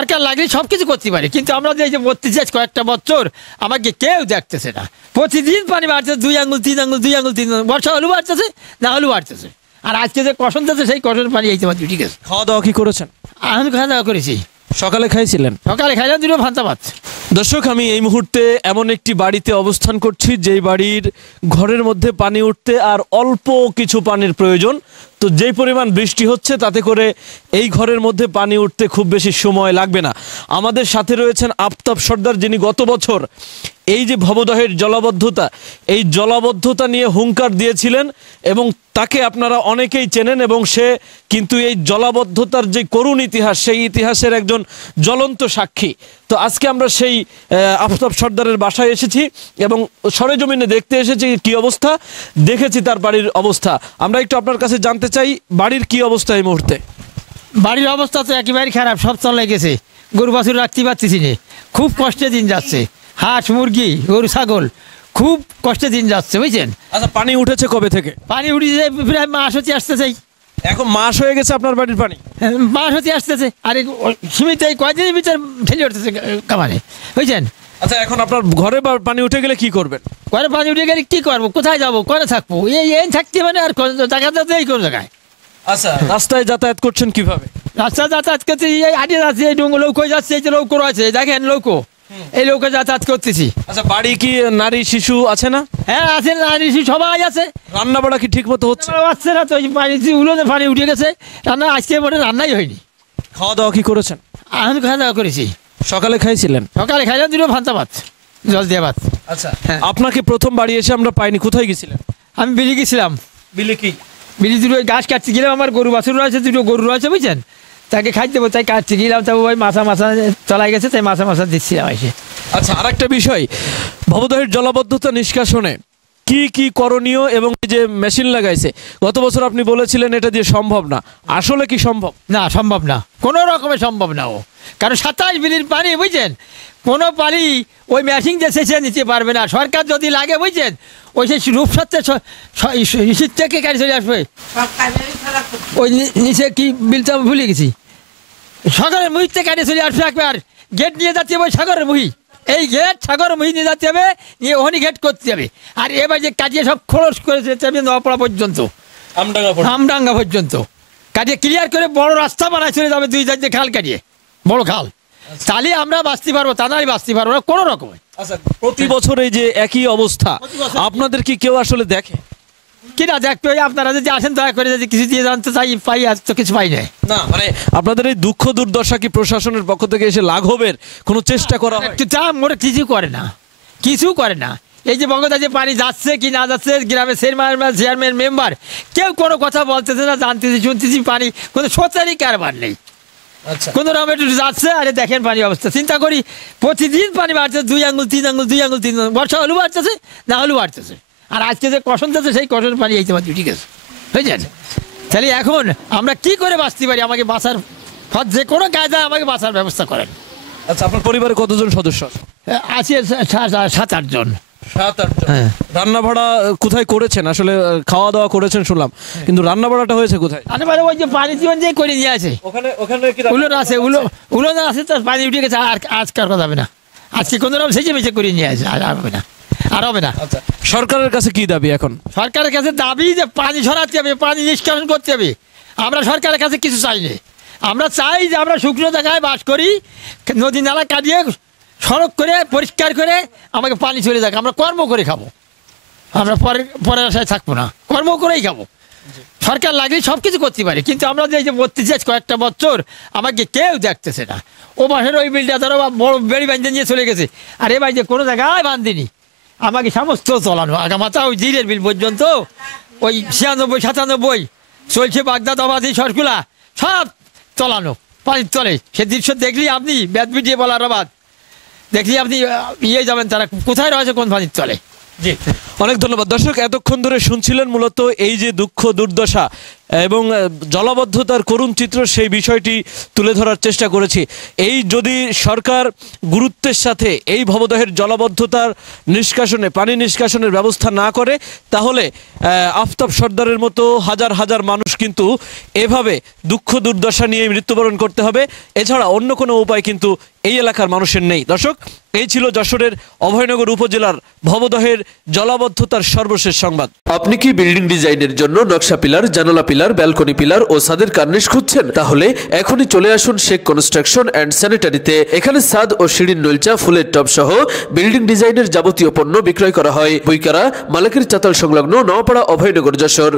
সরকার লাগলে সব কিছু করতে পারে, কিন্তু আমরা যে বলতেছি কয়েকটা বছর আমাকে কেউ দেখতেছে না। প্রতিদিন পানি বাড়ছে, 2 আঙুল 3 আঙুল 2 আঙুল 3 আঙুল, বর্ষা হলেও বাড়তেছে, না হলেও বাড়তেছে। আর আজকে যে কষণ যাচ্ছে সেই কষণ পানি এইতে পারছি। ঠিক আছে, খাওয়া দাওয়া কি করেছেন? এখন খাওয়া দাওয়া করেছি, সকালে খাইছিলেন? সকালে খাইলাম 2 ভান্তা ভাত। দর্শক, আমি এই মুহূর্তে এমন একটি বাড়িতে অবস্থান করছি যেই বাড়ির ঘরের মধ্যে পানি উঠতে আর অল্প কিছু পানির প্রয়োজন। তো যেই পরিমাণ বৃষ্টি হচ্ছে তাতে করে এই ঘরের মধ্যে পানি উঠতে খুব বেশি সময় লাগবে না। আমাদের সাথে রয়েছেন আফতাব সর্দার, যিনি গত বছর এই যে ভবদহের জলাবদ্ধতা, এই জলাবদ্ধতা নিয়ে হুঙ্কার দিয়েছিলেন এবং তাকে আপনারা অনেকেই চেনেন, এবং সে কিন্তু এই জলাবদ্ধতার যে করুণ ইতিহাস, সেই ইতিহাসের একজন জ্বলন্ত সাক্ষী। তো আজকে আমরা সেই আফতাব সর্দারের বাসায় এসেছি এবং সরেজমিনে দেখতে এসেছি কি অবস্থা, দেখেছি তার বাড়ির অবস্থা। আমরা একটু আপনার কাছে জানতে চাই বাড়ির কি অবস্থা এই মুহূর্তে? বাড়ির অবস্থা তো একেবারে খারাপ, সব চলে গেছে, গরু বাছুর রাখতে পারতেছি না, খুব কষ্টে দিন যাচ্ছে। হাঁস মুরগি গরু ছাগল খুব কষ্টে দিন যাচ্ছে, বুঝছেন। আচ্ছা, পানি উঠেছে কবে থেকে? পানি উঠেছে প্রায় মাস হতে আসতেছে, এখন মাস হয়ে গেছে আপনার বাড়ির পানি? মাস হতে আসতেছে, আর সীমিত এই কয়দিনের ভিতর ঠেলে উঠতেছে কামানে, বুঝছেন। আচ্ছা, এখন আপনার ঘরে পানি উঠে গেলে কি করবেন? ঘরে পানি উঠে গেলে কি করবো, কোথায় যাবো, করে থাকবো, এই থাকতে মানে আর জায়গা যাতে এই কোন জায়গায়। আচ্ছা, রাস্তায় যাতায়াত করছেন কিভাবে? রাস্তা যাতায়াত করতে এই আগে যাচ্ছে, এই ডোঙ্গো লৌকো যাচ্ছে, এই যে লৌকো রয়েছে দেখেন, লৌকো, এই লৌকো যাতায়াত করতেছি। আচ্ছা, বাড়ি কি নারী শিশু আছে না? হ্যাঁ আছে, নারী সবাই আছে। রান্না বাড়া কি ঠিক মতো হচ্ছে? হচ্ছে না তো, পানি উলোতে পানি উঠে গেছে, রান্না আজকে মনে রান্নাই হয়নি। খাওয়া দাওয়া কি করেছেন? এখন খাওয়া দাওয়া করেছি, সকালে খাইছিলেন? সকালে খাইলাম 2 ভান্তা ভাত, জল দিয়ে ভাত। আচ্ছা, আপনাকে প্রথম বাড়ি এসে আমরা পাইনি, কোথায় গেছিলেন? আমি বিলি গেছিলাম, বিলে কি? বিলি 2 ঘাস কাটতে গেলাম, আমার গরু বাছুর রয়েছে, 2 গরু রয়েছে, বুঝছেন, তাকে খাইতে দেবো, তাই কাটতে গেলাম, তবে ওই মাছা চলাই গেছে, তাই মাছা দিচ্ছিলাম এসে। আচ্ছা, আরেকটা বিষয়, ভবদহের জলাবদ্ধতা নিষ্কাশনে কি কি করণীয় এবং এই যে মেশিন লাগাইছে, গত বছর আপনি বলেছিলেন এটা দিয়ে সম্ভব না, আসলে কি সম্ভব? না, সম্ভব না, কোনো রকমে সম্ভব না ও, কারণ 27 বিলির পানি, বুঝছেন, কোনো পানি ওই মেশিন দিয়ে সেচে নিতে পারবে না। সরকার যদি লাগে, বুঝছেন, ওই সেই রূপসত্ত্বের শীত থেকে গাড়ি চলে আসবে, ওই নিচে কি বিলটা ভুলে গেছি, সাগরের মুহিতে গাড়ি চলে আসবে, একবার গেট নিয়ে যাচ্ছে ওই সাগরের মুহি, এই গেট সাগরের মুহি নিয়ে যাচ্ছে হবে, নিয়ে ওখানে গেট করতে যাবে। আর এবার যে কাটিয়ে সব খোলস করে যেতে হবে নওয়াপাড়া পর্যন্ত, আমডাঙ্গা পর্যন্ত কাটিয়ে ক্লিয়ার করে বড় রাস্তা বানায় চলে যাবে, 2 চারটে খাল কাটিয়ে, বড় খাল, তাহলে আমরা বাঁচতে পারবো, তা নয় বাঁচতে পারবো না কোনো রকমে। আচ্ছা, প্রতি বছর এই যে একই অবস্থা, আপনাদের কি কেউ আসলে দেখে কিনা? দেখতে আপনারা যদি আসেন দয়া করে, যদি কিছু দিয়ে জানতে চাই পাই, আর তো কিছু পাই নাই। না, মানে আপনাদের এই দুঃখ দুর্দশা কি প্রশাসনের পক্ষ থেকে এসে লাঘবের কোনো চেষ্টা করা হয়? মোটা কিছু করে না, কিছু করে না। এই যে বঙ্গদা যে পানি যাচ্ছে কি না যাচ্ছে, গ্রামের চেয়ারম্যান মেম্বার কেউ কোনো কথা বলতেছে না, জানতেছি শুনতেছি, পানি কোনো সোচারই কারবার নেই। আচ্ছা, কোনো রকম একটু যাচ্ছে, আরে দেখেন পানি অবস্থা, চিন্তা করি, প্রতিদিন পানি বাড়ছে, 2 আঙুল 3 আঙুল 2 আঙুল 3 আঙুল, বর্ষা হলেও বাড়তেছে, না হলেও বাড়তেছে। আর আজকে যে কষণ যাচ্ছে সেই কষণ পানি এইতে পারছি। ঠিক আছে, বুঝছেন। তাহলে এখন আমরা কি করে বাঁচতে পারি, আমাকে বাঁচার যে কোনো কায়দায় আমাকে বাঁচার ব্যবস্থা করেন। আচ্ছা, আপনার পরিবারে কতজন সদস্য আছে? 7-8 জন। 7-8 জন। হ্যাঁ। রান্না ভাড়া কোথায় করেছেন? আসলে খাওয়া দাওয়া করেছেন শুনলাম, কিন্তু রান্না ভাড়াটা হয়েছে কোথায়? ওই যে পানি জীবন যে করে নিয়ে আছে, ওখানে কি উলোন আছে, উলোন আছে, তার পানি উঠে গেছে, আর আজকার কথা হবে না, আজকে কোনো রকম সেচে মেচে করে নিয়ে আসে, আর হবে না, আর হবে না। আচ্ছা, সরকারের কাছে কি দাবি এখন? সরকারের কাছে দাবি যে পানি ঝরাতে হবে, পানি নিষ্কাশন করতে হবে। আমরা সরকারের কাছে কিছু চাই না, আমরা চাই যে আমরা শুকনো জায়গায় বাস করি, নদী নালা কাটিয়ে সড়ক করে পরিষ্কার করে আমাকে পানি চলে যাক, আমরা কর্ম করে খাবো, আমরা পরের আশায় থাকবো না, কর্ম করেই খাবো। সরকার লাগলে সব কিছু করতে পারে, কিন্তু আমরা যে বলতেছি কয়েকটা বছর আমাকে কেউ দেখতেছে না। ও মাসের ওই বিলটা ধরো বড় বেড়ি বাঁধে নিয়ে চলে গেছে, আর এবার যে কোনো জায়গায় বাঁধিনি, আমাকে সমস্ত চলানো আগামাতা ওই জিরের বিল পর্যন্ত, ওই 96-97 চলছে, বাগদা দবাদি সরকুলা সব চলানো পানির তলে। সে দৃশ্য দেখলি আপনি ব্যাদ পিটিয়ে বলার বাদ দেখলি আপনি ইয়ে যাবেন, তারা কোথায় রয়েছে কোন পানির তলে। জি, অনেক ধন্যবাদ। দর্শক, এতক্ষণ ধরে শুনছিলেন মূলত এই যে দুঃখ দুর্দশা, এবং জলাবদ্ধতার করুণ চিত্র সেই বিষয়টি তুলে ধরার চেষ্টা করেছি। এই যদি সরকার গুরুত্বের সাথে এই ভবদহের জলাবদ্ধতার নিষ্কাশনে পানি নিষ্কাশনের ব্যবস্থা না করে তাহলে আফতাব সর্দারের মতো হাজার হাজার মানুষ কিন্তু এভাবে দুঃখ দুর্দশা নিয়ে মৃত্যুবরণ করতে হবে। এছাড়া অন্য কোনো উপায় কিন্তু এই এলাকার মানুষের নেই। দর্শক, এই ছিল যশোরের অভয়নগর উপজেলার ভবদহের জলাবদ্ধতার সর্বশেষ সংবাদ। আপনি কি বিল্ডিং ডিজাইনের জন্য নকশা পিলার, জানালা পিলার, ব্যালকনি পিলার ও ছাদের কার্নিশ খুঁজছেন? তাহলে এখনই চলে আসুন শেখ কনস্ট্রাকশন অ্যান্ড স্যানিটারিতে। এখানে ছাদ ও সিঁড়ির নলচা, ফুলের টব সহ বিল্ডিং ডিজাইনের যাবতীয় পণ্য বিক্রয় করা হয়। বইকারা মালিকের চাতাল সংলগ্ন নওপাড়া, অভয়নগর, যশোর।